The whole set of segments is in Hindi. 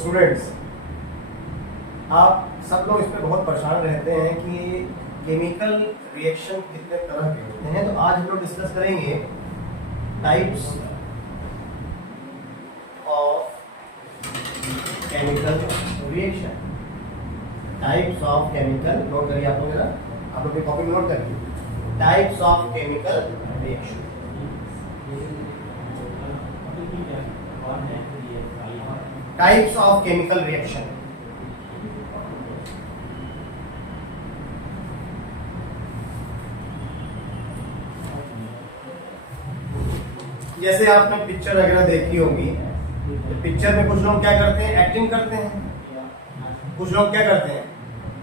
स्टूडेंट्स, आप सब लोग इसमें बहुत परेशान रहते हैं कि केमिकल रिएक्शन कितने तरह के होते हैं। तो आज हम लोग डिस्कस करेंगे types of chemical reaction. Types of chemical, note करिए आप लोग, आप लोग कॉपी में नोट करिए। Types of chemical reaction. Types of chemical reaction. जैसे आपने पिक्चर वगैरह देखी होगी, तो पिक्चर में कुछ लोग क्या करते हैं, एक्टिंग करते हैं। कुछ लोग क्या करते हैं,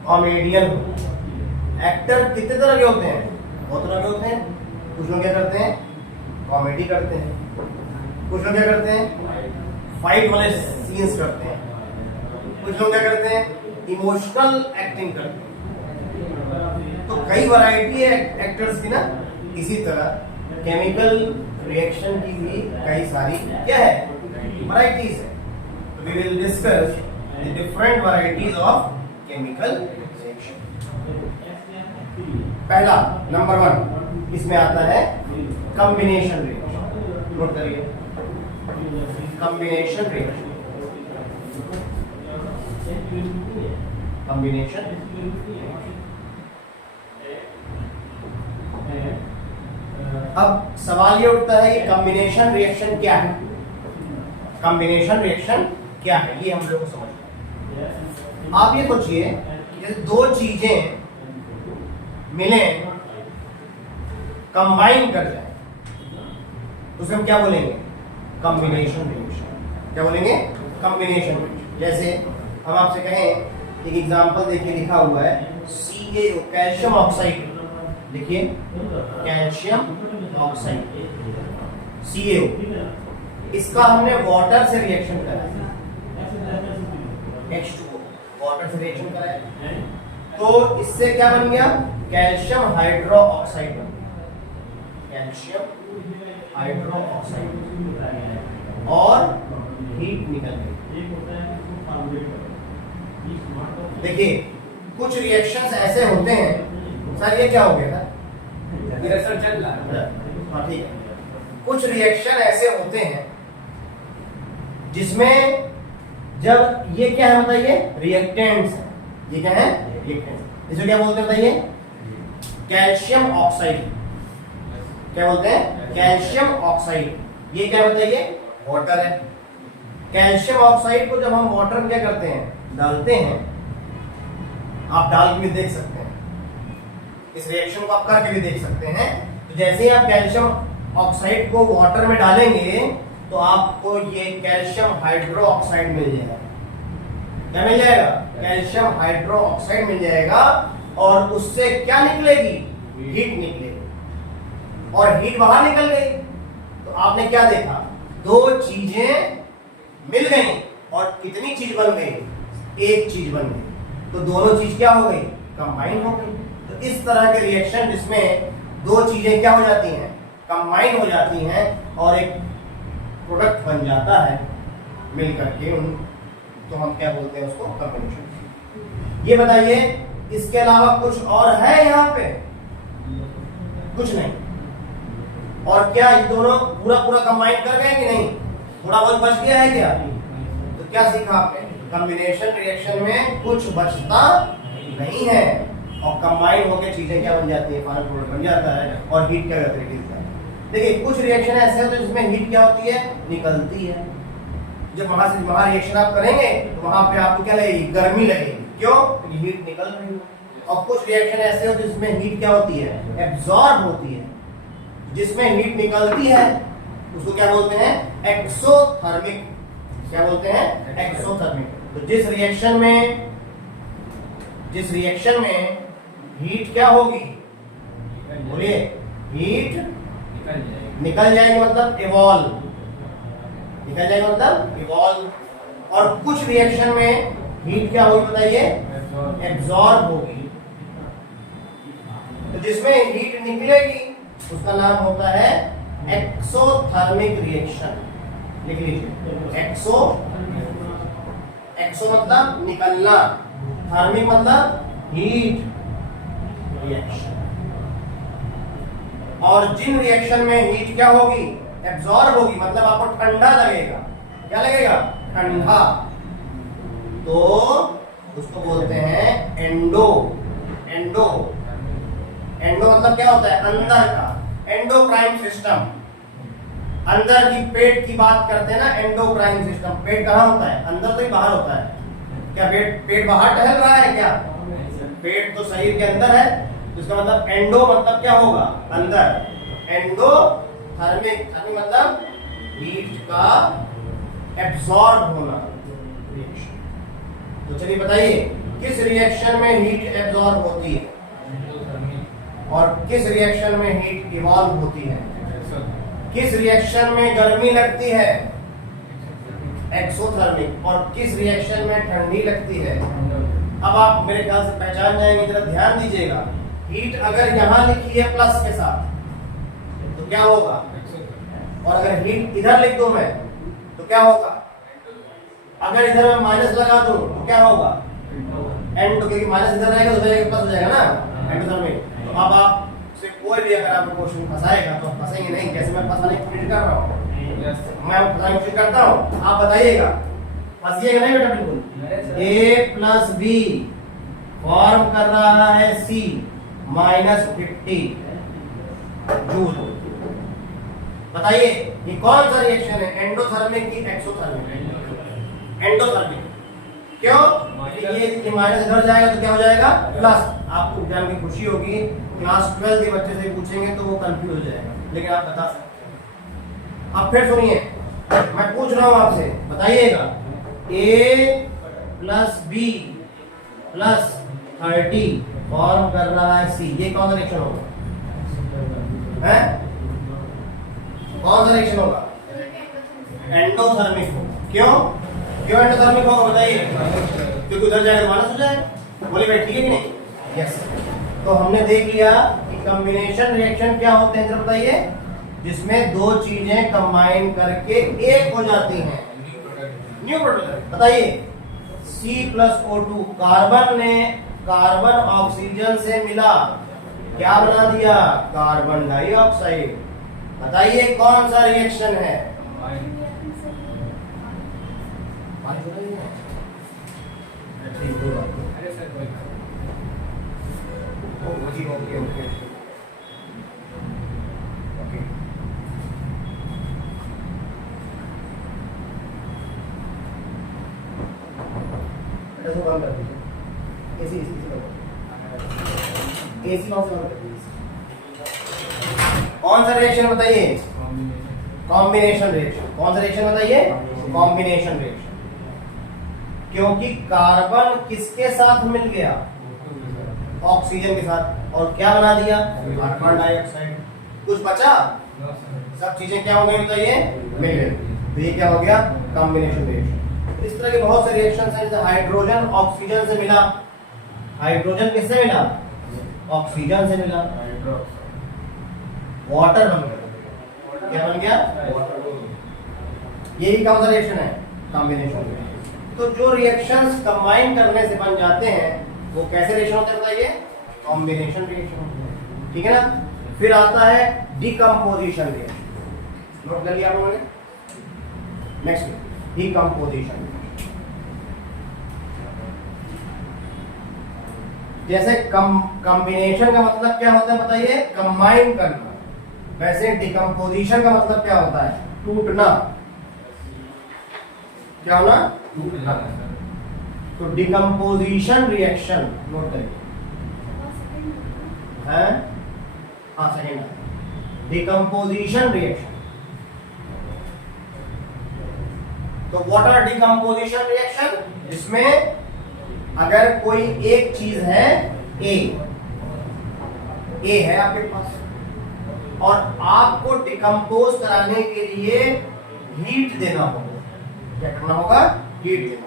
कॉमेडियन। एक्टर कितने तरह के होते हैं, बहुत तरह के होते हैं। कुछ लोग क्या करते हैं, कॉमेडी करते हैं। कुछ लोग क्या करते हैं, फाइट वाले सीन्स करते हैं। कुछ लोग क्या करते हैं, इमोशनल एक्टिंग करते हैं। तो कई वैरायटी है एक्टर्स की ना। इसी तरह केमिकल रिएक्शन की भी कई सारी क्या है, वैरायटीज है। तो we will discuss the different varieties of chemical reaction. पहला नंबर 1 इसमें आता है कॉम्बिनेशन रिएक्शन। नोट करिए, कॉम्बिनेशन रिएक्शन। कॉम्बिनेशन अब सवाल ये उठता है कि कॉम्बिनेशन रिएक्शन क्या है। कॉम्बिनेशन रिएक्शन क्या है, ये हम लोग को समझना है। आप ये सोचिए कि जैसे दो चीजें मिले, कंबाइन कर जाए, तो उसे हम क्या बोलेंगे, कॉम्बिनेशन रिएक्शन। क्या बोलेंगे, कॉम्बिनेशन रिएक्शन। जैसे हम आपसे कहें, एक एग्जांपल देखिए, लिखा हुआ है CaO, कैल्शियम ऑक्साइड। देखिए, कैल्शियम ऑक्साइड CaO, इसका हमने वाटर से रिएक्शन कराया, H2O, वाटर से रिएक्शन कराया, तो इससे क्या बन गया, कैल्शियम हाइड्रोक्साइड बन गया। कैल्शियम हाइड्रोक्साइड, और हीट निकल गई। देखिए, कुछ रिएक्शंस ऐसे होते हैं, सर ये क्या हो गया था, रिएक्शन चल रहा है। हाँ ठीक है। कुछ रिएक्शन ऐसे होते हैं जिसमें जब ये क्या है बताइए, रिएक्टेंट्स है। ये क्या है, रिएक्टेंट्स। इसे क्या बोलते हैं बताइए, कैल्शियम ऑक्साइड। क्या बोलते हैं, कैल्शियम ऑक्साइड। ये क्या बताइए, वाटर है। कैल्शियम ऑक्साइड को जब हम वाटर में क्या करते हैं, डालते हैं, आप डाल के भी देख सकते हैं, इस रिएक्शन को आप करके भी देख सकते हैं। तो जैसे ही आप कैल्शियम ऑक्साइड को वाटर में डालेंगे तो आपको ये कैल्शियम हाइड्रोक्साइड मिल जाएगा। क्या मिल जाएगा, कैल्शियम हाइड्रोक्साइड मिल जाएगा। और उससे क्या निकलेगी, हीट निकलेगी, और हीट बाहर निकल गई। तो आपने क्या देखा, दो चीजें मिल गई और कितनी चीज बन गई, एक चीज बन गई। तो दोनों चीज क्या हो गई, कंबाइन हो गई। तो इस तरह के रिएक्शन जिसमें दो चीजें क्या हो जाती हैं, कंबाइन हो जाती हैं, और एक प्रोडक्ट बन जाता है मिल करके उन, तो हम क्या बोलते हैं उसको, कॉम्बिनेशन। ये बताइए, इसके अलावा कुछ और है यहाँ पे, कुछ नहीं। और क्या ये दोनों पूरा पूरा कंबाइन कर गए कि नहीं, थोड़ा बहुत बच गया है क्या। तो क्या सीखा आपने, कॉम्बिनेशन रिएक्शन में कुछ बचता नहीं है, और कंबाइन होकर चीजें क्या बन जाती है, फाइनल प्रोडक्ट बन जाता है, और हीट क्या करती है। देखिए, कुछ रिएक्शन ऐसे होते हैं जिसमें हीट क्या होती है, निकलती है। जब वहां से वहां रिएक्शन आप करेंगे तो वहां पे आपको क्या लगेगी, गर्मी लगेगी। क्यों, क्योंकि हीट निकल रही है। और कुछ रिएक्शन ऐसे होते हैं जिसमें हीट क्या होती है, एब्जॉर्ब होती है। जिसमें हीट निकलती है उसको क्या बोलते हैं, एक्सोथर्मिक। क्या बोलते हैं, एक्सोथर्मिक। तो जिस रिएक्शन में हीट क्या होगी, बोलिए, हीट निकल जाएगी, मतलब इवॉल्व, निकल जाएगा मतलब इवॉल्व। और कुछ रिएक्शन में हीट क्या होगी बताइए, एब्जॉर्ब होगी। तो जिसमें हीट निकलेगी उसका नाम होता है एक्सोथर्मिक रिएक्शन। लिख लीजिए, एक्सो मतलब निकलना, थर्मिक मतलब हीट रिएक्शन। और जिन रिएक्शन में हीट क्या होगी, एब्जॉर्ब होगी, मतलब आपको ठंडा लगेगा। क्या लगेगा? ठंडा। तो उसको बोलते हैं एंडो। एंडो एंडो मतलब क्या होता है? अंदर का। एंडोक्राइन सिस्टम, अंदर की पेट की बात करते हैं ना, एंडोक्राइन सिस्टम। पेट कहाँ होता है? अंदर तो ही बाहर होता है। क्या पेट बाहर टहल रहा है क्या? पेट तो शरीर के अंदर है, तो इसका मतलब एंडो मतलब क्या होगा? अंदर। एंडो थर्मिक, थर्मिक मतलब हीट का एब्सॉर्ब होना रिएक्शन। तो चलिए बताइए, किस रिएक्शन में हीट एब्सॉर्ब होती है और किस रिएक्शन में हीट इवॉल्व होती है? किस रिएक्शन में गर्मी लगती है? एक्सोथर्मिक। और किस रिएक्शन में ठंडी लगती है? अब आप मेरे ख्याल से पहचान जाएंगे, जरा ध्यान दीजिएगा। हीट अगर यहां लिखी है प्लस के साथ तो क्या होगा? और अगर हीट इधर लिख दूं मैं तो क्या होगा? अगर इधर मैं माइनस लगा दूं तो क्या होगा? एंड, क्योंकि माइनस इधर रहेगा तो उधर प्लस हो जाएगा ना, एंडोथर्मिक। तो अब आप से कोई भी अगर आपको क्वेश्चन फंसाएगा तो फंसेंगे नहीं। कैसे मैं फंसाने की कोशिश कर रहा हूँ, मैं फंसाने की कोशिश करता हूँ, आप बताइएगा। फंसिएगा नहीं बेटा बिल्कुल। ए प्लस बी फॉर्म कर रहा है सी -50 जूल। बताइए ये कौन सा रिएक्शन है? एंडोथर्मिक की एक्सोथर्मिक? एंडोथर्मिक। क्यों? ये माइनस इधर जाएगा तो क्या हो जाएगा? प्लस। आपको एग्जाम की खुशी होगी, क्लास 12 के बच्चे से पूछेंगे तो वो कंफ्यूज हो जाएगा, लेकिन आप बता सकते। अब फिर सुनिए, मैं पूछ रहा हूं आपसे, बताइएगा। ए प्लस बी प्लस 30 फॉर्म कर रहा है सी, ये कौन सा रिएक्शन होगा? है कौन सा रिएक्शन होगा? एंडोथर्मिक होगा। क्यों? क्यों एंडोथर्मिक होगा बताइए? क्योंकि उधर जाएगा तो माइनस हो जाएगा। बोले भाई ठीक है कि नहीं? यस। तो हमने देख लिया कि कॉम्बिनेशन रिएक्शन क्या होते हैं, जरा बताइए। जिसमें दो चीजें कंबाइन करके एक हो जाती हैं, न्यू प्रोडक्ट। बताइए, C+O2, कार्बन ने कार्बन ऑक्सीजन से मिला, क्या बना दिया? Carbon dioxide. बताइए कौन सा रिएक्शन है? कौन सा रिएक्शन बताइए? Combination reaction. कौन सा रिएक्शन बताइए? Combination reaction. क्योंकि कार्बन किसके साथ मिल गया? ऑक्सीजन के साथ, और क्या बना दिया? Carbon dioxide. कुछ बचा? सब चीजें क्या हो गई बताइए? मिल गई। तो ये क्या हो गया? Combination reaction. इस तरह के बहुत से रिएक्शन हैं, जैसे हाइड्रोजन ऑक्सीजन से मिला। हाइड्रोजन किससे मिला? ऑक्सीजन से मिला, वाटर बन गया। क्या बन गया? यही कौन सा रिएक्शन है? Combination reaction. तो जो रिएक्शंस कंबाइन करने से बन जाते हैं वो कैसे रिएक्शन होते हैं बताइए? Combination reaction. ठीक है ना? फिर आता है डिकम्पोजिशन रिएक्शन। नोट कर लिया आप लोगों ने? Next, decomposition. जैसे कॉम्बिनेशन का मतलब क्या होता है बताइए? कंबाइन करना। वैसे डिकम्पोजिशन का मतलब क्या होता है? टूटना। क्या होना? टूटना। तो डिकम्पोजिशन रिएक्शन नोट करिए। है? हाँ सेकेंड, डिकम्पोजिशन रिएक्शन। तो व्हाट आर डिकम्पोजिशन रिएक्शन? जिसमें अगर कोई एक चीज है, ए है आपके पास, और आपको डिकम्पोज कराने के लिए हीट देना होगा। क्या करना होगा? हीट देना।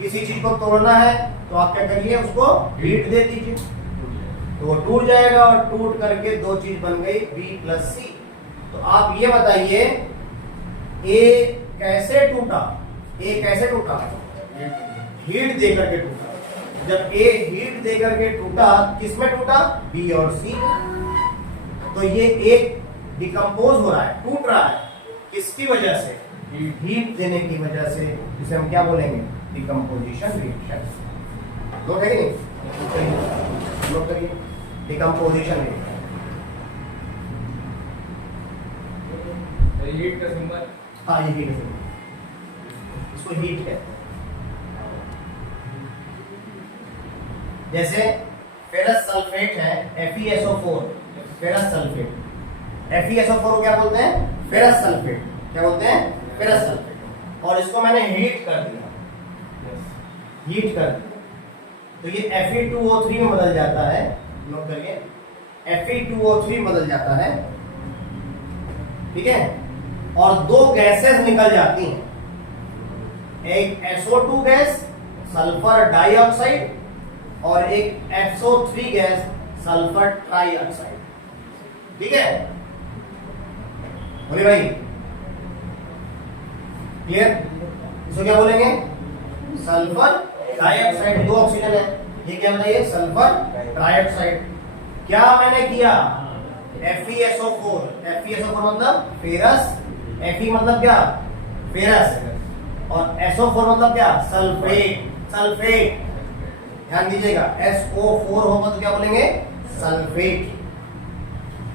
किसी चीज को तोड़ना है तो आप क्या करिए? उसको हीट दे दीजिए, तो वो टूट जाएगा, और टूट करके दो चीज बन गई B+C। तो आप ये बताइए, ए कैसे टूटा? ए कैसे टूटा? हीट देकर के टूटा। जब ए हीट देकर के टूटा, किसमें टूटा? बी और सी। तो ये एक डिकम्पोज हो रहा है, टूट रहा है, किसकी वजह से? हीट देने की वजह से, जिसे हम क्या बोलेंगे? Decomposition reaction. नोट है कि नहीं? नोट करिए, डिकम्पोजिशन रिएक्शन। हीट का सिंबल, हाँ ये हीट है, इसको हीट कहते हैं। जैसे फेरस सल्फेट है, FeSO4, फेरस सल्फेट। FeSO4 को क्या बोलते हैं? Ferrous sulphate. क्या बोलते हैं? Ferrous sulphate. और इसको मैंने हीट कर दिया, हीट कर दिया, तो ये Fe2O3 में बदल जाता है। नोट करिए, Fe2O3 में बदल जाता है, ठीक है। और दो गैसेस निकल जाती हैं, एक SO2 गैस, सल्फर डाइऑक्साइड, और एक SO3 गैस, सल्फर ट्राइऑक्साइड। ठीक है, बोले भाई, क्लियर? इसको क्या बोलेंगे? Sulphur dioxide. दो ऑक्सीजन है, ये क्या बताइए? Sulphur dioxide. क्या मैंने किया? FeSO4, FeSO4 मतलब फेरस, Fe मतलब क्या? फेरस, और SO4 मतलब क्या? सल्फेट। सल्फेट, ध्यान दीजिएगा, SO4 होगा तो क्या बोलेंगे? सल्फेट।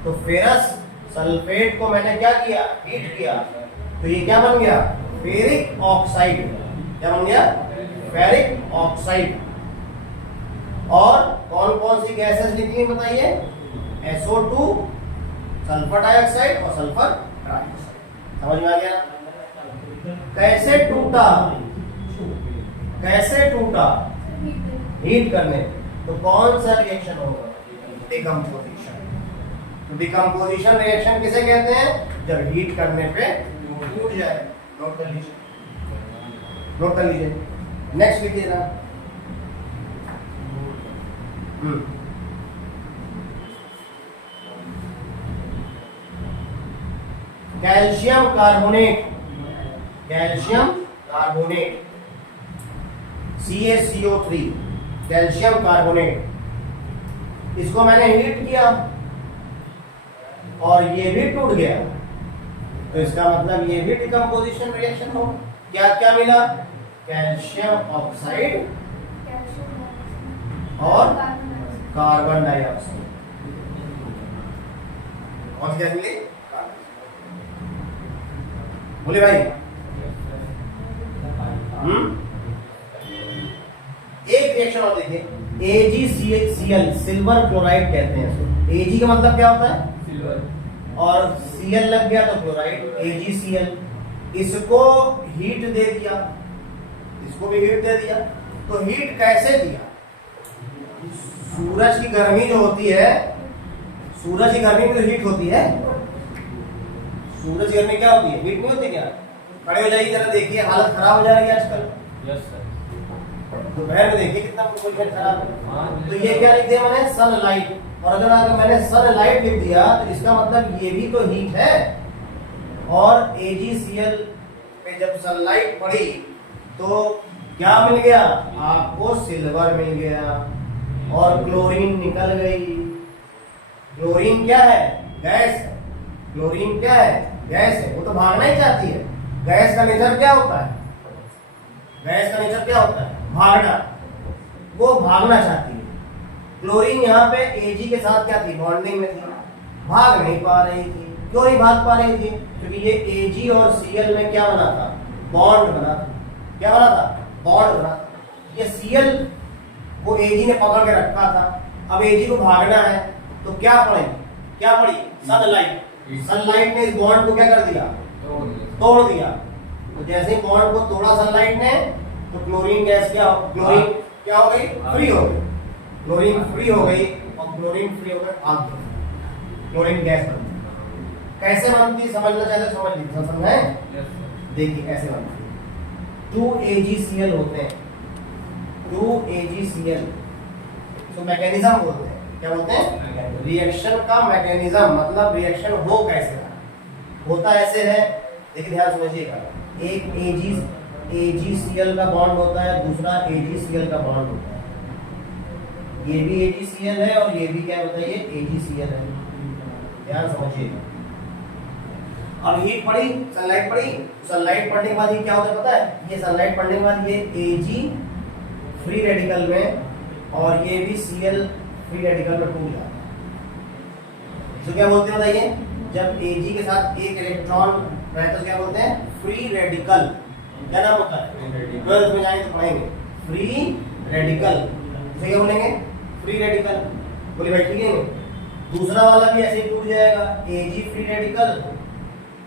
तो फेरस सल्फेट को मैंने क्या किया? हीट किया, तो ये क्या बन गया? Ferric oxide. क्या बन गया? Ferric oxide. और कौन कौन सी गैसेस निकली बताइए? SO2, सल्फर डाइऑक्साइड और सल्फर ट्राइऑक्साइड। समझ में आ गया? कैसे टूटा? कैसे टूटा? हीट करने। तो कौन सा रिएक्शन होगा? डिकम्पोजिशन। तो डिकम्पोजिशन रिएक्शन किसे कहते हैं? जब हीट करने पे टूट जाए। नोट कर लीजिए, नोट कर लीजिए। नेक्स्ट लिखिए ना। Calcium carbonate, calcium carbonate, CaCO3, calcium carbonate. इसको मैंने हीट किया और ये भी टूट गया, तो इसका मतलब ये भी डिकम्पोजिशन रिएक्शन हो। क्या क्या मिला? कैल्शियम ऑक्साइड और कार्बन डाइऑक्साइड। कौन सी गैस मिली? बोले भाई। एक रिएक्शन और देखिए, AgCl, सिल्वर क्लोराइड कहते हैं इसको। Ag का मतलब क्या होता है? सिल्वर, और Cl लग गया तो क्लोराइड, AgCl। इसको हीट दे दिया, इसको भी हीट दे दिया। तो हीट कैसे दिया? सूरज की गर्मी जो होती है, सूरज की गर्मी में तो हीट होती है। सूरज की गर्मी क्या होती है? हीट नहीं होती क्या? खड़े हो जाइए जरा, देखिए हालत खराब हो जाएगी आजकल। Yes sir. दोपहर में देखिए कितना पोजीशन खराब है। तो ये क्या लिख दिया मैंने? सनलाइट। और अगर मैंने सनलाइट लिख दिया तो इसका मतलब ये भी तो हीट है। और AgCl पे जब सनलाइट पड़ी तो क्या मिल गया आपको? सिल्वर मिल गया। और क्लोरीन निकल गई। क्लोरीन क्या है? गैस है। क्लोरीन क्या है? गैस है। वो तो भागना ही चाहती है। गैस का नेचर क्या होता है? गैस का नेचर क्या होता है? भागना। वो भागना चाहती है। क्लोरीन यहाँ पे Ag के साथ क्या थी? बॉन्डिंग में थी, भाग नहीं पा रही थी। क्यों नहीं भाग पा रही थी? क्योंकि ये Ag और Cl में क्या बना था? बॉन्ड बना था। क्या बना था? बॉन्ड बना था। ये Cl को Ag ने पकड़ के रखा था। अब Ag को भागना है तो क्या पड़ी? क्या पड़ी? सनलाइट। सनलाइट ने इस बॉन्ड को क्या कर दिया? तोड़ दिया। तो जैसे ही बॉन्ड को तोड़ा सनलाइट ने, तो क्लोरीन गैस क्या क्लोरीन क्या हो गई? फ्री हो गई। क्लोरीन फ्री हो गई, और क्लोरीन फ्री होकर भाग गई। क्लोरीन गैस बनती। कैसे बनती? समझना चाहते समझ लीजिए। समझ है? देखिए कैसे बनती है। 2 AgCl होते हैं, 2 AgCl। तो मैकेनिज्म बोलते हैं। क्या बोलते हैं? रिएक्शन का मैकेनिज्म, मतलब रिएक्शन हो कैसे रहा। होता ऐसे है, देखिए ध्यान समझिएगा। एक AgCl का बॉन्ड होता है, दूसरा AgCl का बॉन्ड होता है। ये भी AgCl है और ये भी क्या बताइए AgCl है। ध्यान समझिए। अब हीट पड़ी, सनलाइट पड़ी, सनलाइट पड़ने के बाद ये क्या होता है पता है? ये सनलाइट पड़ने के बाद ये Ag फ्री रेडिकल में और ये भी Cl फ्री रेडिकल में टूट जाता है। तो क्या बोलते हैं बताइए? जब Ag के साथ एक इलेक्ट्रॉन रहता है तो क्या बोलते हैं? Free radical. क्या नाम होता है? 12th में जाएंगे तो पढ़ेंगे फ्री रेडिकल। इसे क्या बोलेंगे? Free radical. बोले भाई ठीक है। दूसरा वाला भी ऐसे ही टूट जाएगा, Ag फ्री रेडिकल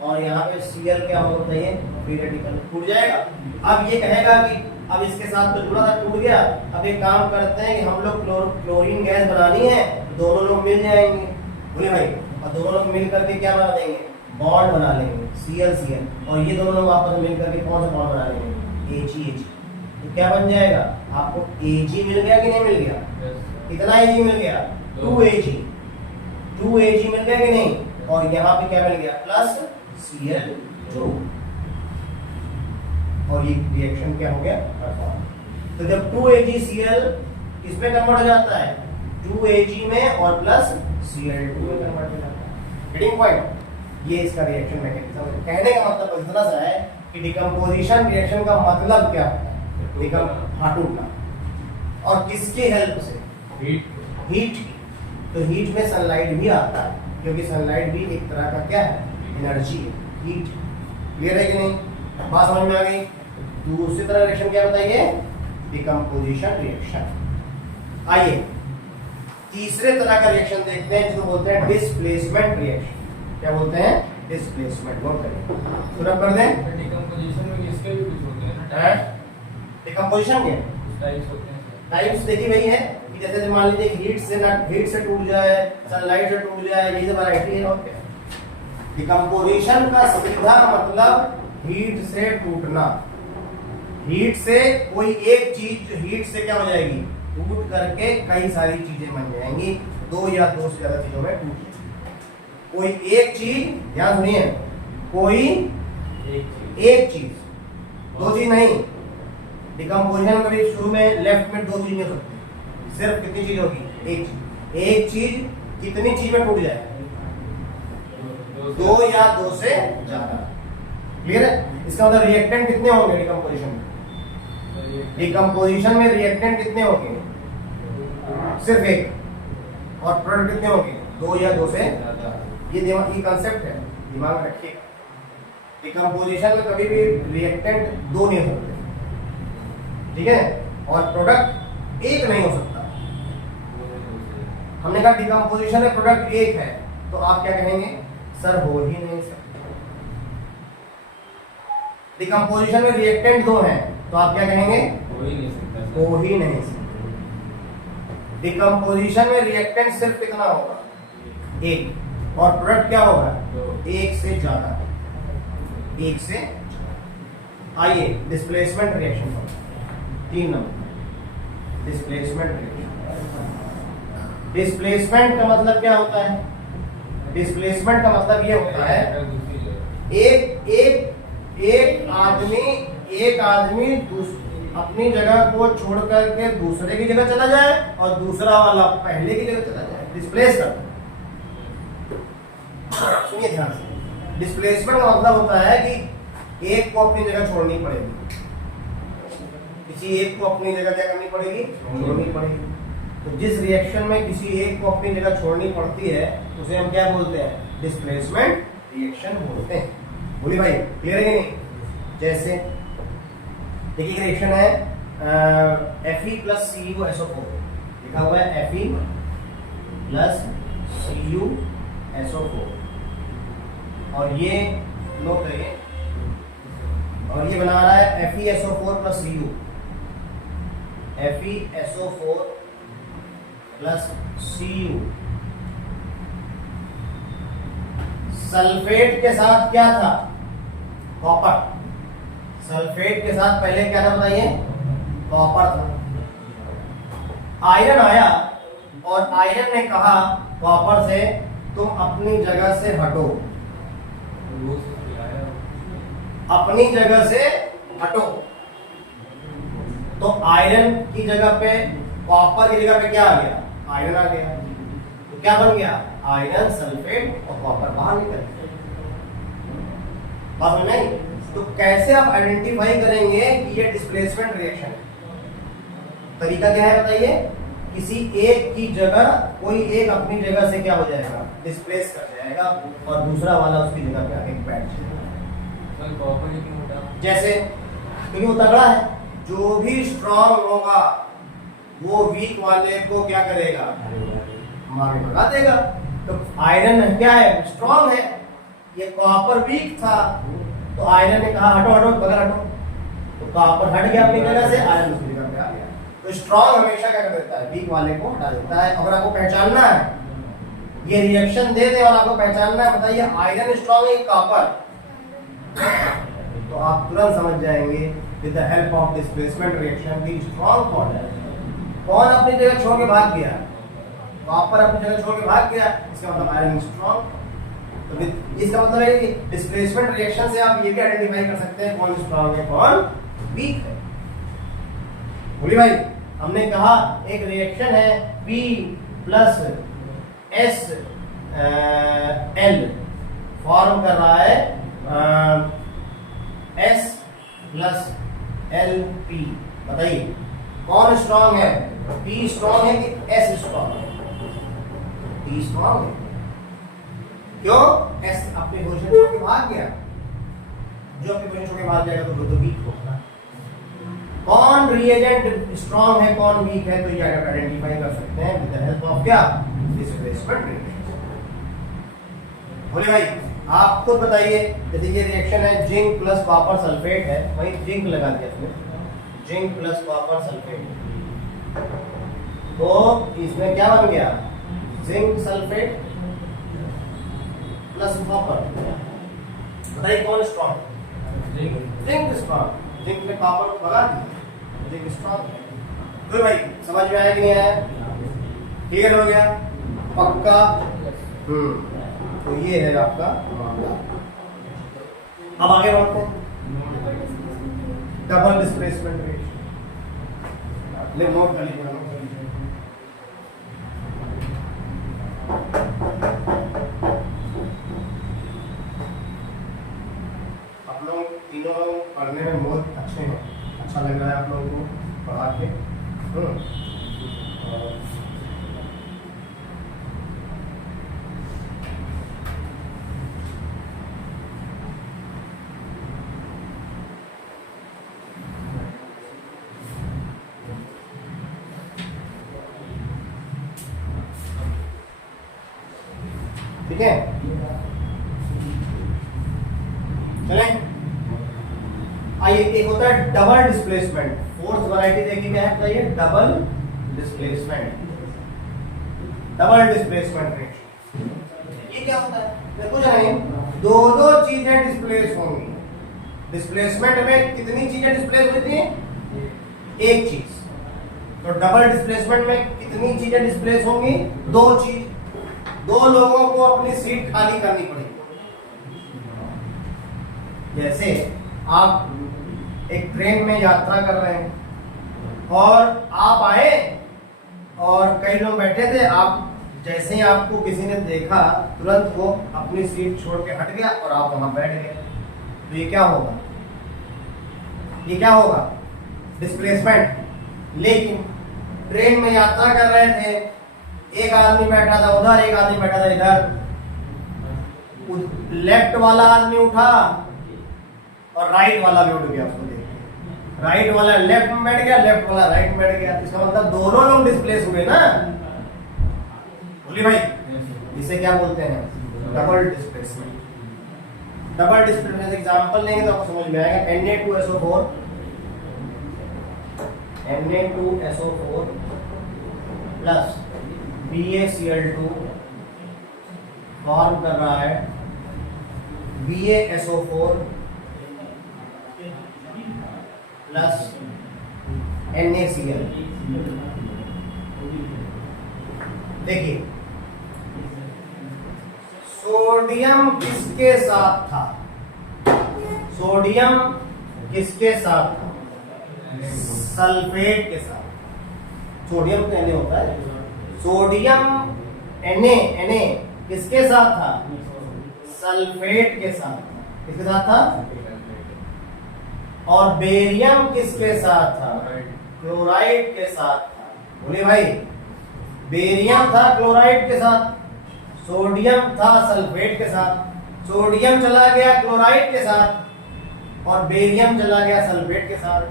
और यहाँ पे Cl क्या होगा बताइए? फ्री रेडिकल टूट जाएगा। अब ये कहेगा कि अब इसके साथ तो जुड़ा था, टूट गया, अब एक काम करते हैं कि हम लोग क्लोरीन गैस बनानी है, दोनों लोग मिल जाएंगे। बोले भाई, और दोनों लोग मिल करके क्या बना देंगे? बॉन्ड बना लेंगे Cl और ये दोनों लोग आपस में मिल करके कौन सा बॉन्ड बना लेंगे? Ag। तो क्या बन जाएगा? आपको Ag मिल गया कि नहीं मिल गया? कितना Ag मिल गया? 2Ag। 2Ag मिल गया कि नहीं? और यहाँ पे क्या मिल गया? Plus Cl2। और ये रिएक्शन क्या हो गया? तो जब 2AgCl इसमें कन्वर्ट हो जाता है 2Ag में और प्लस Cl2 में कन्वर्ट हो जाता है। Getting point? ये इसका रिएक्शन मैकेनिज्म। कहने का मतलब इतना सा है कि डिकम्पोजिशन रिएक्शन का मतलब क्या होता है? टूटना। और किसके हेल्प से? हीट की। तो हीट में सनलाइट भी आता है, क्योंकि सनलाइट भी एक तरह का क्या है? एनर्जी है, हीट। क्लियर है कि नहीं? बात समझ में आ गई? दूसरी तरह रिएक्शन क्या बताइए? Decomposition reaction. आइए तीसरे तरह का रिएक्शन देखते हैं, जिसको बोलते हैं डिस्प्लेसमेंट रिएक्शन। क्या बोलते हैं? डिस्प्लेसमेंट। नोट करें, पूरा कर दें। डिकम्पोजिशन में किसके भी कुछ होते हैं? डिकम्पोजिशन के टाइप्स होते हैं। टाइप्स देखी गई है कि जैसे मान लीजिए हीट से टूट जाए, सनलाइट से टूट जाए, ये सब वैरायटी है। और क्या डिकम्पोजिशन का सीधा मतलब हीट से टूटना। हीट से कोई एक चीज हीट से क्या हो जाएगी? टूट करके कई सारी चीजें बन जाएंगी, दो या दो से ज्यादा चीजों में टूट जाएगी। कोई एक चीज, ध्यान सुनिए, कोई एक चीज, दो चीज नहीं। डिकम्पोजिशन कभी शुरू में लेफ्ट में दो चीज नहीं हो सकती, सिर्फ कितनी चीज होगी? एक चीज। एक चीज कितनी चीज में टूट जाएगी? दो या दो से ज्यादा। क्लियर है? इसका मतलब रिएक्टेंट कितने होंगे डिकम्पोजिशन में? डिकम्पोजिशन में रिएक्टेंट कितने होंगे? सिर्फ एक। और प्रोडक्ट कितने होंगे? दो या दो से ज्यादा। ये कांसेप्ट है, दिमाग में रखिएगा। डिकम्पोजिशन में कभी भी रिएक्टेंट दो नहीं हो सकते, ठीक है? और प्रोडक्ट एक नहीं हो सकता। हमने कहा डिकम्पोजिशन में प्रोडक्ट एक है, तो आप क्या कहेंगे? सर हो ही नहीं सकता। डिकम्पोजिशन में रिएक्टेंट दो हैं, तो आप क्या कहेंगे? हो ही नहीं सकता। हो ही नहीं सकता। डिकम्पोजिशन में रिएक्टेंट सिर्फ कितना होगा? एक। और प्रोडक्ट क्या होगा? एक से ज्यादा। एक से। आइए displacement reaction 3 number. Displacement reaction. Displacement का मतलब क्या होता है? डिस्प्लेसमेंट का मतलब ये होता है एक आदमी अपनी जगह को छोड़ करके दूसरे की जगह चला जाए और दूसरा वाला पहले की जगह चला जाए। डिस्प्लेस कर। सुनिए ध्यान से। डिस्प्लेसमेंट का मतलब होता है कि एक को अपनी जगह छोड़नी पड़ेगी, किसी एक को अपनी जगह क्या करनी पड़ेगी? छोड़नी पड़ेगी। तो जिस रिएक्शन में किसी एक को अपनी जगह छोड़नी पड़ती है उसे हम क्या बोलते हैं? डिस्प्लेसमेंट रिएक्शन बोलते हैं। बोली भाई क्लियर है कि नहीं? जैसे देखिए रिएक्शन है Fe प्लस CuSO4 लिखा हुआ है। Fe प्लस CuSO4 और ये नोट करिए, और ये बना रहा है FeSO4 plus Cu। FeSO4 plus Cu sulphate के साथ क्या था? कॉपर। सल्फेट के साथ पहले क्या था बताइए? कॉपर था। आयरन आया और आयरन ने कहा कॉपर से तुम अपनी जगह से हटो, अपनी जगह से हटो। आयरन की जगह पे कॉपर की जगह पे क्या आ गया, आयरन आ गया, तो क्या बन गया, आयरन सल्फेट और कॉपर बाहर निकल गया। बात समझ में आई? तो कैसे आप आइडेंटिफाई करेंगे कि ये डिस्प्लेसमेंट रिएक्शन है? तरीका क्या है बताइए? किसी एक की जगह कोई एक अपनी जगह से क्या हो जाएगा, डिस्प्लेस कर जाएगा और दूसरा वाला उसकी जगह पे आके बैठ जाएगा। सर कॉपर कितना मोटा है? जैसे क्योंकि वो तगड़ा है, जो भी स्ट्रांग होगा वो वीक वाले को क्या करेगा, मार के भगा देगा। तो आयरन क्या है, स्ट्रांग है, ये कॉपर वीक था तो आयरन ने कहा हटो हटो बगल हटो, तो कॉपर हट गया अपनी जगह से, आयरन उसकी जगह पे आ गया। तो स्ट्रांग हमेशा क्या कर देता है, वीक वाले को हटा देता है। अगर आपको पहचानना है, ये रिएक्शन दे दे और आपको पहचानना है, बताइए आयरन स्ट्रांग है कॉपर, तो आप तुरंत समझ जाएंगे with the help of displacement reaction कि स्ट्रांग कौन है। कौन अपनी जगह छोड़ के भाग गया, कॉपर अपनी जगह छोड़ के भाग गया, इसका मतलब आयरन स्ट्रांग। तो इसका मतलब है कि डिस्प्लेसमेंट रिएक्शन से आप ये भी आइडेंटिफाई कर सकते हैं कौन स्ट्रांग है कौन वीक है। बोलिए भाई, हमने कहा एक रिएक्शन है P plus S L form कर रहा है S प्लस एल पी, बताइए कौन स्ट्रांग है, P स्ट्रांग है कि S स्ट्रांग है? P स्ट्रांग है। क्यों? S अपने पोजीशन छोड़ के भाग गया, जो अपनी पोजीशन छोड़ के भाग जाएगा तो वीक होगा। कौन रिएजेंट स्ट्रांग है कौन वीक है, तो ये आइडेंटिफाई कर सकते हैं विद द हेल्प ऑफ क्या, डिस्प्लेसमेंट रिएक्शन। बोले भाई आप खुद बताइए, जैसे ये रिएक्शन है जिंक प्लस कॉपर सल्फेट है, वही जिंक लगा दिया इसमें, जिंक प्लस कॉपर सल्फेट, तो इसमें क्या बन गया, जिंक सल्फेट प्लस कॉपर। बताइए कौन स्ट्रांग, जिंक स्ट्रांग, जिंक में कॉपर को भगा दिया, जिंक स्ट्रांग है। तो भाई समझ में आया कि नहीं आया, क्लियर हो गया, पक्का? तो ये है आपका मामला। अब आगे बढ़ते हैं, डबल डिस्प्लेसमेंट रिएक्शन, ले नोट कर लीजिए। आप लोग तीनों पढ़ने में बहुत अच्छे हैं, अच्छा लग रहा है आप लोगों को पढ़ा के। ठीक है, चले आइए। एक होता है डबल डिस्प्लेसमेंट, फोर्थ वैरायटी देखिए क्या है, बताइए double displacement, double displacement reaction. ये क्या होता है, कुछ नहीं, दो दो चीजें डिस्प्लेस होंगी। डिस्प्लेसमेंट में कितनी चीजें डिस्प्लेस होती हैं, एक चीज। तो डबल डिस्प्लेसमेंट में कितनी चीजें डिस्प्लेस होंगी, दो चीज। दो लोगों को अपनी सीट खाली करनी पड़ेगी। जैसे आप एक ट्रेन में यात्रा कर रहे हैं और आप आए और कई लोग बैठे थे, आप जैसे ही आपको किसी ने देखा तुरंत वो अपनी सीट छोड़ के हट गया और आप वहां बैठ गए, तो ये क्या होगा, ये क्या होगा, डिस्प्लेसमेंट। लेकिन ट्रेन में यात्रा कर रहे थे, एक आदमी बैठा था उधर, एक आदमी बैठा था इधर, लेफ्ट वाला आदमी उठा और राइट वाला भी उठ गया, उसको देख के राइट वाला लेफ्ट में बैठ गया, लेफ्ट वाला राइट में बैठ गया। इसका मतलब दोनों लोग डिस्प्लेस हुए ना। बोलिए भाई, इसे क्या बोलते हैं, double displacement. Double displacement example लेंगे तो आपको समझ में आएगा। Na2SO4 प्लस BaCl2 फॉर्म कर रहा है BaSO4 प्लस NaCl। देखिए सोडियम किसके साथ था, सोडियम किसके साथ था, सल्फेट के साथ। सोडियम तो Na होता है, सोडियम Na किसके साथ था? सल्फेट के साथ। किसके साथ था? और बेरियम किसके साथ था? क्लोराइड के साथ था। बोले भाई, बेरियम था क्लोराइड के साथ, सोडियम था सल्फेट के साथ, सोडियम चला गया क्लोराइड के साथ और बेरियम चला गया सल्फेट के साथ।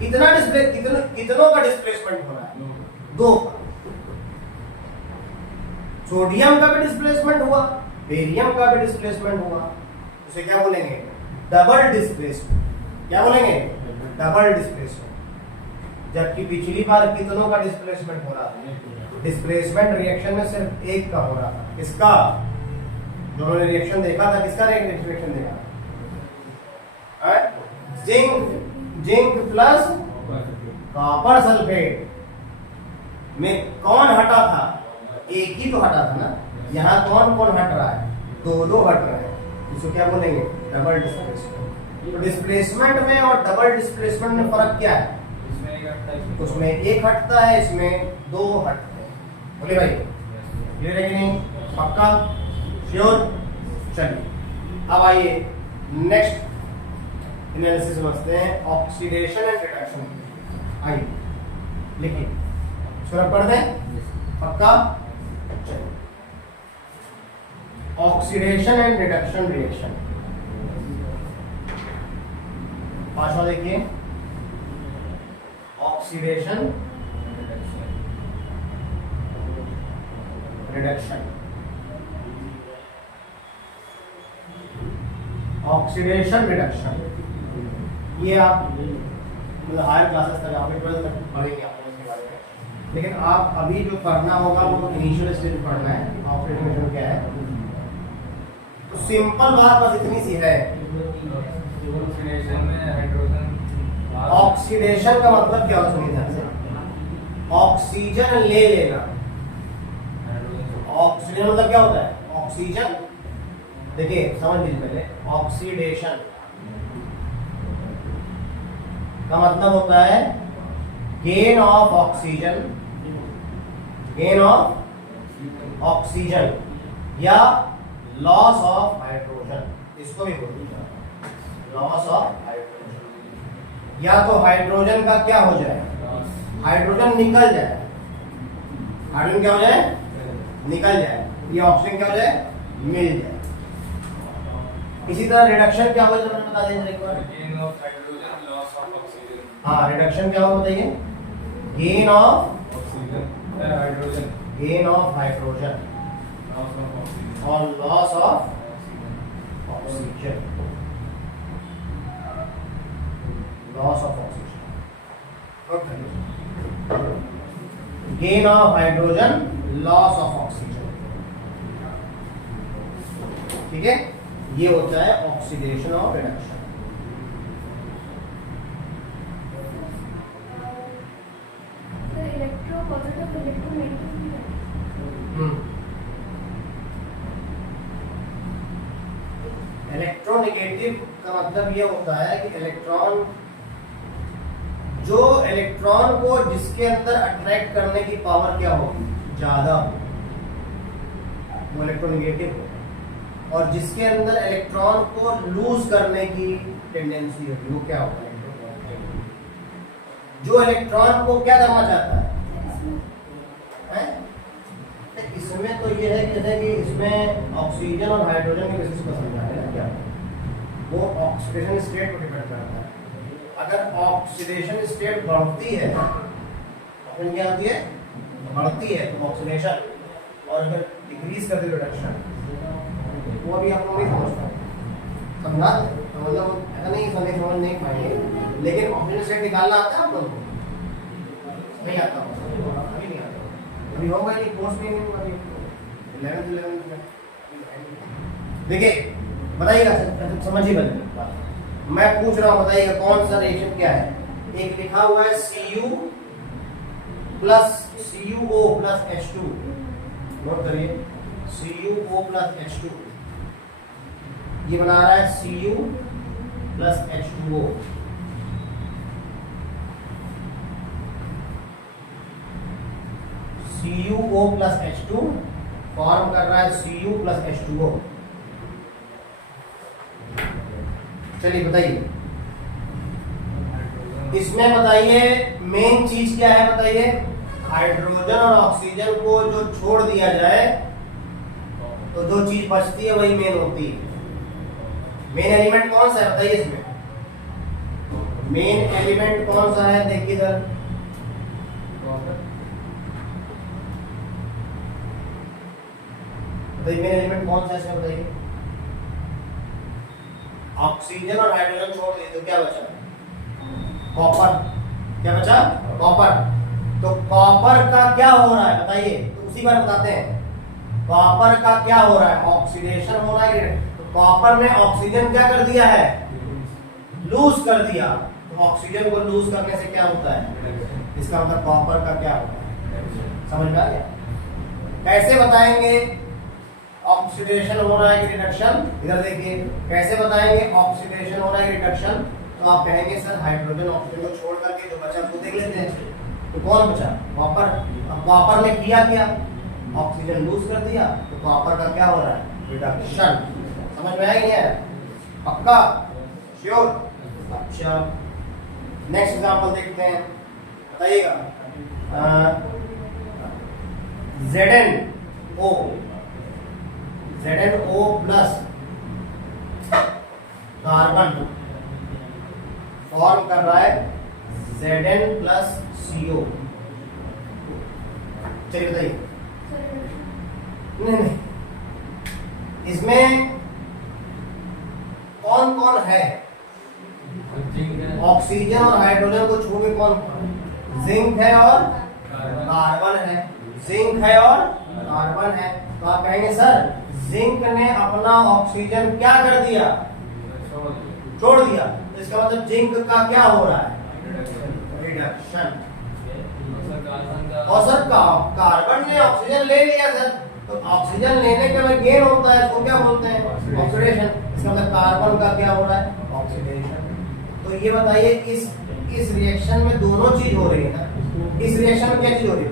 कितनों का डिस्प्लेसमेंट हो रहा है? 2 का। सोडियम का भी डिस्प्लेसमेंट हुआ, बेरियम का भी डिस्प्लेसमेंट हुआ। उसे क्या बोलेंगे? Double displacement. क्या बोलेंगे? Double displacement. जबकि पिछली बार कितनों का डिस्प्लेसमेंट हो रहा था? डिस्प्लेसमेंट रिएक्शन में सिर्फ एक का हो रहा था। किसका? जो हमने रिएक्शन देखा था, किसका रिएक्शन देखा था? जिंक प्लस कॉपर सल्फेट में कौन हटा था? एक ही तो हटा था ना। यहाँ कौन कौन हट रहा है? 2 हट रहे हैं। इसको क्या बोलेंगे? Double displacement. तो डिस्प्लेसमेंट में और डबल डिस्प्लेसमेंट में फर्क क्या है? उसमें एक हटता है, इसमें 2 हटते हैं। बोले भाई, क्लियर है कि नहीं? पक्का? श्योर? चलिए अब आइए नेक्स्ट एनालिसिस समझते हैं, ऑक्सीडेशन एंड रिडक्शन। आइए लिखिए, इसको पढ़ दें। पक्का? Oxidation and reduction reaction. पांचवा देखिए, ऑक्सीडेशन रिडक्शन। ऑक्सीडेशन रिडक्शन ये आप मतलब हायर क्लासेस तक, आपने 12th तक पढ़ेंगे आप इसके बारे में, लेकिन आप अभी जो पढ़ना होगा वो इनिशियल स्टेज पढ़ना है। ऑक्सीडेशन क्या है? तो सिंपल बात बस इतनी सी है। ऑक्सीडेशन का मतलब क्या होता है? ऑक्सीजन ले लेना। ऑक्सीजन मतलब क्या होता है? ऑक्सीजन, देखिए समझ लीजिए पहले, ऑक्सीडेशन का मतलब होता है gain of oxygen, gain of oxygen या लॉस ऑफ हाइड्रोजन, इसको भी बोलते हैं लॉस ऑफ हाइड्रोजन। या तो हाइड्रोजन का क्या हो जाए? हाइड्रोजन निकल जाए। हाइड्रोजन क्या हो जाए? निकल जाए। ये ऑक्सीजन क्या हो जाए? मिल जाए। इसी तरह रिडक्शन क्या हो जाए? बता दें एक बार। Gain of hydrogen, loss of oxygen. हाँ, रिडक्शन क्या होगा बताइए? Gain of oxygen, hydrogen, gain of hydrogen loss of oxygen और loss of oxygen, loss of oxygen. Gain of hydrogen, loss of oxygen. ठीक है, ये होता है ऑक्सीडेशन और रिडक्शन। इलेक्ट्रोनेगेटिव का मतलब ये होता है कि इलेक्ट्रॉन, जो इलेक्ट्रॉन को जिसके अंदर अट्रैक्ट करने की पावर क्या हो, ज्यादा हो, वो इलेक्ट्रोनेगेटिव हो। और जिसके अंदर इलेक्ट्रॉन को लूज करने की टेंडेंसी होगी, वो क्या होगा? जो इलेक्ट्रॉन को क्या करना चाहता है? इसमें तो ये है कि इसमें ऑक्सीजन और हाइड्रोजन के बेसिस पर समझा है ना क्या, वो ऑक्सीडेशन स्टेट पर डिपेंड करता है। अगर ऑक्सीडेशन स्टेट बढ़ती है, ऑक्सीजन क्या होती है? बढ़ती है तो ऑक्सीडेशन, और अगर डिक्रीज कर दे रिडक्शन, वो अभी आप लोग नहीं समझ पाए। समझा तो मतलब ऐसा नहीं समझ नहीं पाएंगे, लेकिन ऑक्सीजन स्टेट निकालना आता है आप लोगों को? नहीं आता, अभी नहीं आता, अभी होगा नहीं, कोर्स में नहीं होगा। 11th में देखिए, बताइएगा, समझिए बात मैं पूछ रहा हूँ, बताइएगा कौन सा रिएक्शन क्या है? एक लिखा हुआ है Cu plus CuO plus H2, note करिए, CuO प्लस H2, ये बना रहा है Cu plus H2O। CuO plus H2 form कर रहा है Cu प्लस H2O। चलिए बताइए इसमें, बताइए मेन चीज क्या है, बताइए हाइड्रोजन और ऑक्सीजन को जो छोड़ दिया जाए तो जो चीज बचती है वही मेन होती है। मेन एलिमेंट कौन सा है बताइए इसमें, मेन एलिमेंट कौन सा है, देखिए इधर बताइए मेन एलिमेंट कौन सा है इसमें, बताइए। ऑक्सीजन और हाइड्रोजन छोड़ दिए तो क्या बचा, कॉपर। क्या बचा, कॉपर। तो कॉपर का क्या हो रहा है बताइए, तो उसी बार बताते हैं कॉपर का क्या हो रहा है, ऑक्सीडेशन हो रहा है। तो कॉपर ने ऑक्सीजन क्या कर दिया है, लूज कर दिया। तो ऑक्सीजन को लूज करने से क्या होता है, इसका मतलब कॉपर का क्या होता है, समझ में आ गया। कैसे बताएंगे ऑक्सीडेशन हो रहा है कि रिडक्शन, इधर देखिए कैसे बताएंगे ऑक्सीडेशन हो रहा है रिडक्शन। तो आप कहेंगे सर हाइड्रोजन ऑक्सीजन को छोड़ करके जो बचा उसको देख लेते हैं। तो कौन बचा, कॉपर। अब कॉपर ने किया क्या, ऑक्सीजन लूज कर दिया, तो कॉपर का क्या हो रहा है, रिडक्शन। समझ में आया कि नहीं, पक्का, श्योर। अच्छा नेक्स्ट एग्जांपल देखते हैं, बताइएगा। ZnO प्लस कार्बन फॉर्म कर रहा है Zn प्लस CO। चलिए बताइए, नहीं इसमें कौन कौन है, ऑक्सीजन और हाइड्रोजन को छोड़ के कौन, जिंक है और कार्बन है, जिंक है और कार्बन है। तो आप कहेंगे सर जिंक ने अपना ऑक्सीजन क्या कर दिया, छोड़ दिया। तो इसका मतलब जिंक का क्या हो रहा है, रिडक्शन। और सर कार्बन ने ऑक्सीजन ले लिया सर, तो ऑक्सीजन लेने के बाद गेन होता है, तो क्या बोलते हैं, ऑक्सीडेशन। इसका मतलब कार्बन का क्या हो रहा है, ऑक्सीडेशन। तो ये बताइए इस रिएक्शन में दोनों चीज हो रही है ना, इस रिएक्शन में क्या चीज हो रही है,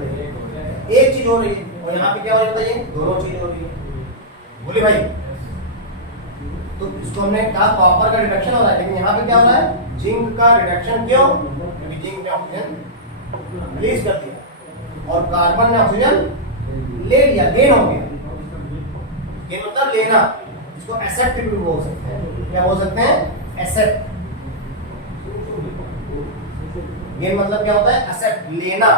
एक चीज हो रही है, और यहाँ पे क्या हो रही है बताइए, दोनों चीज हो रही है। बोलिए भाई, तो इसको हमने कहा कॉपर का रिडक्शन हो रहा है, लेकिन यहाँ पे क्या हो रहा है, जिंक का रिडक्शन। क्यों, क्योंकि जिंक ने ऑक्सीजन रिलीज कर दिया और कार्बन ने ऑक्सीजन ले लिया, गेन हो गया। गेन मतलब लेना, इसको एक्सेप्ट भी बोल सकते हैं। क्या बोल सकते हैं, एक्सेप्ट। गेन मतलब क्या होता है, एक्सेप्ट, लेना।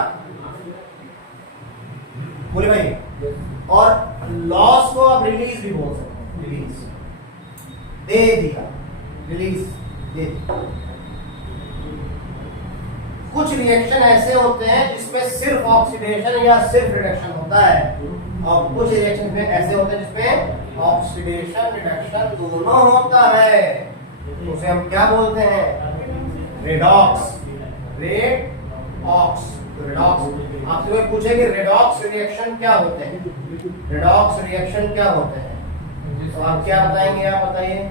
बोले भाई, और लॉस को आप रिलीज भी बोल सकते हैं, रिलीज, दे दिया, रिलीज दे दिया। कुछ रिएक्शन ऐसे होते हैं जिसमें सिर्फ ऑक्सीडेशन या सिर्फ रिडक्शन होता है, और कुछ रिएक्शन में ऐसे होते हैं जिसमें ऑक्सीडेशन रिडक्शन दोनों होता है। तो उसे हम क्या बोलते हैं, रेडॉक्स। Redox, redox. आपसे कोई पूछे कि रेडॉक्स रिएक्शन क्या होते हैं, रेडॉक्स रिएक्शन क्या होते हैं, तो आप क्या बताएंगे, आप बताइए।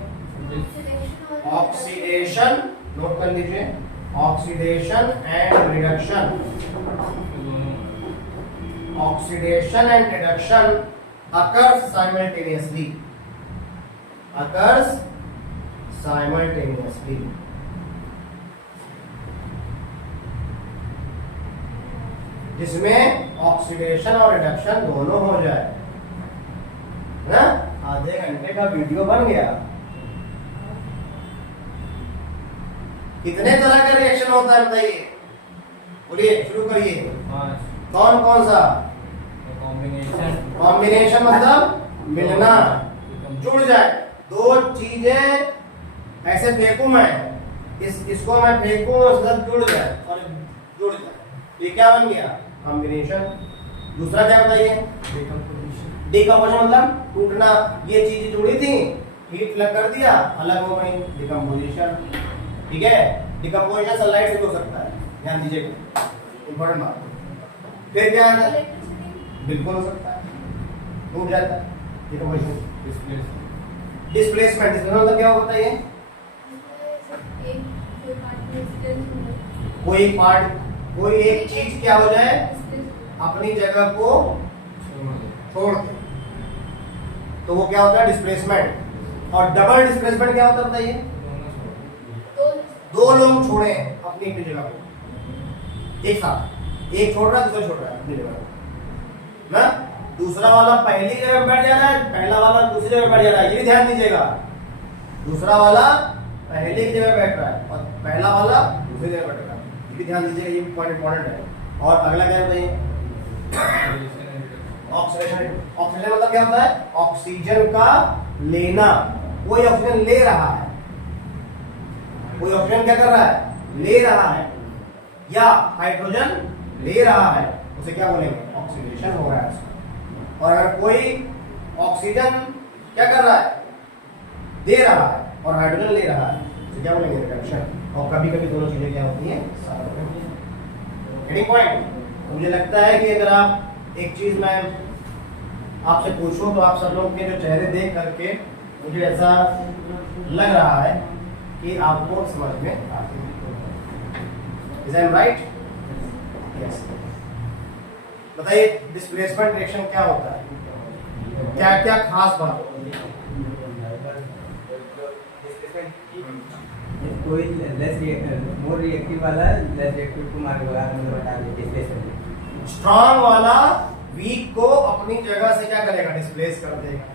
ऑक्सीडेशन, नोट कर लीजिए, oxidation and reduction. Oxidation and reduction occurs simultaneously, occurs simultaneously। जिसमें ऑक्सीडेशन और रिडक्शन दोनों हो जाए ना। आधे घंटे का वीडियो बन गया। कितने तरह का रिएक्शन होता है बताइए, बोलिए, शुरू करिए। कौन कौन सा, कॉम्बिनेशन मतलब मिलना, जुड़ जाए दो चीजें। ऐसे फेंकू मैं, इसको मैं फेंकू, उसके साथ जुड़ जाए और जुड़ जाए, ये क्या बन गया, कॉम्बिनेशन। दूसरा क्या बताइए, डिकम्पोजिशन मतलब टूटना। ये चीजें जुड़ी थी, हीट लग कर दिया, अलग हो गई, डिकम्पोजिशन। ठीक है, डिकम्पोजिशन सनलाइट से हो सकता है, ध्यान दीजिएगा, इंपॉर्टेंट बात। फिर क्या है, बिल्कुल हो सकता है, टूट जाता है, डिकम्पोजिशन। डिस्प्लेसमेंट, इसमें मतलब क्या होता है, ये कोई एक पार्ट, कोई एक चीज क्या हो जाए, अपनी जगह को छोड़ दे तो वो क्या होता है? डिस्प्लेसमेंट। और डबल डिस्प्लेसमेंट क्या होता है बताइए? दो लोग छोड़े हैं अपनी अपनी जगह को एक साथ, एक छोड़ रहा है दूसरा छोड़ रहा है अपनी जगह को ना, दूसरा वाला पहली जगह पे बैठ जा रहा है, पहला वाला दूसरी जगह पे बैठ जा रहा है, ये भी ध्यान दीजिएगा। दूसरा वाला पहले की जगह बैठ रहा है और पहला वाला दूसरी जगह बैठ रहा है, ये भी ध्यान दीजिएगा, ये पॉइंट इंपॉर्टेंट है। और अगला क्या बताइए? ऑक्सीडेशन। ऑक्सीजन मतलब क्या होता है? ऑक्सीजन का लेना। कोई ऑक्सीजन ले रहा है, कोई ऑक्सीजन क्या कर रहा है? ले रहा है, या हाइड्रोजन ले रहा है, उसे क्या बोलेंगे? ऑक्सीडेशन हो रहा है। और अगर कोई ऑक्सीजन क्या कर रहा है? दे रहा है और हाइड्रोजन ले रहा है, उसे क्या बोलेंगे? रिडक्शन। और कभी कभी दोनों चीजें क्या होती है? Getting point? मुझे लगता है कि अगर आप एक चीज मैं आपसे पूछूं तो आप सब लोग के जो चेहरे देख करके मुझे ऐसा लग रहा है कि आपको समझ में आती है। Is that right? Yes. बताइए डिस्प्लेसमेंट रिएक्शन क्या होता है? क्या क्या खास बात होती है? कोई मोर रिएक्टिव वाला लेस रिएक्टिव को मारेगा, बता दे डिस्प्लेसमेंट। स्ट्रॉन्ग वाला वीक को अपनी जगह से क्या करेगा? डिस्प्लेस कर देगा।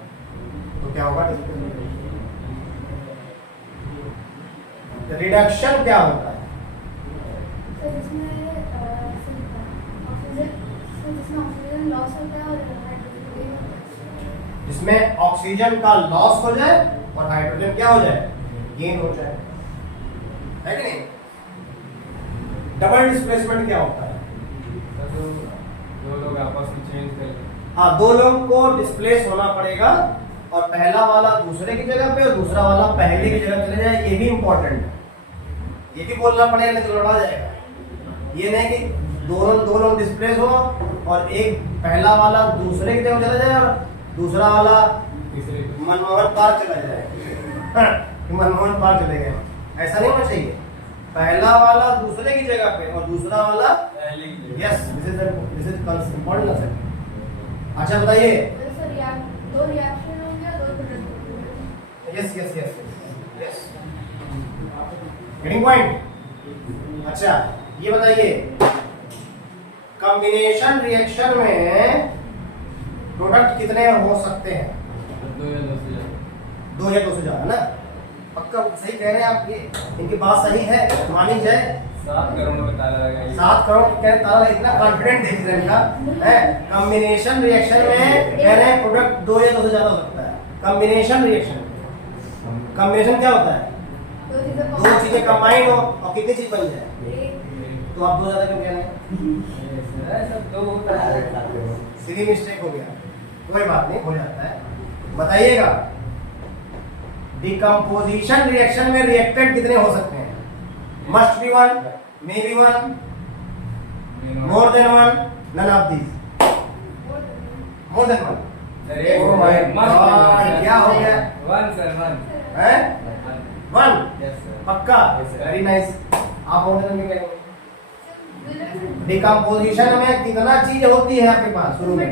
तो क्या होगा? रिडक्शन क्या होता है? जिसमें ऑक्सीजन का लॉस हो जाए और हाइड्रोजन क्या हो जाए? गेन हो जाए, है कि नहीं? डबल डिस्प्लेसमेंट क्या होता है? दो लोग आपस में चेंज कर, हाँ, दो लोग को डिस्प्लेस होना पड़ेगा और पहला वाला दूसरे की जगह पे और दूसरा वाला पहले की जगह चले जाए, ये भी इंपॉर्टेंट है। ये भी बोलना पड़ेगा, नहीं तो लड़ा जाएगा। ये नहीं कि दो लोग डिस्प्लेस हो और एक पहला वाला दूसरे की जगह चला जाए और दूसरा वाला तीसरे मनमोहन पार्क चला जाए। मनमोहन पार्क चले गए, ऐसा नहीं होना चाहिए। पहला वाला दूसरे की जगह पे और दूसरा वाला yes, this is important concept. अच्छा बताइए, दो रिएक्शन होंगे, दो प्रोडक्ट होंगे। Yes yes yes yes, getting point? अच्छा ये बताइए, कॉम्बिनेशन रिएक्शन में प्रोडक्ट कितने हो सकते हैं? दो या दो से ज्यादा ना? पक्का सही कह रहे हैं आप, ये इनकी बात सही है, मानी जाए। 7 करोड़ का ताला लगा ये। 7 करोड़ कह ताला, इतना कॉन्फिडेंट देख रहे हैं इनका, है। कॉम्बिनेशन रिएक्शन में कह रहे हैं प्रोडक्ट 2 या 2 से ज्यादा हो सकता है। कॉम्बिनेशन रिएक्शन, कॉम्बिनेशन क्या होता है? दो चीजें कंबाइन हो और कितनी चीज बन जाए? तो आप 2 ज्यादा क्यों कह रहे हैं? सब दो होता है। सिली मिस्टेक हो गया, कोई बात नहीं, हो जाता है। बताइएगा डिकम्पोजिशन रिएक्शन में रिएक्टेंट कितने हो सकते हैं? Must be 1, may be 1, more than 1, none of these. More than 1। Oh my God, क्या हो गया? 1 सर 1 है 1 यस सर। पक्का? Yes, sir. Very nice. आप मोर देन क्यों कहेंगे? डिकम्पोजिशन में कितना चीज होती है आपके पास शुरू में?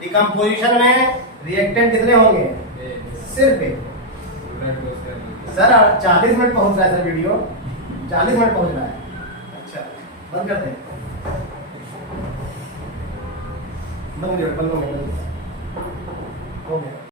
डिकम्पोजिशन में रिएक्टेंट कितने होंगे? सिर्फ एक। सर 40 मिनट पहुंच रहा है सर, वीडियो 40 मिनट पहुंच रहा है। अच्छा बंद कर दें, बंद कर दो, हो गया।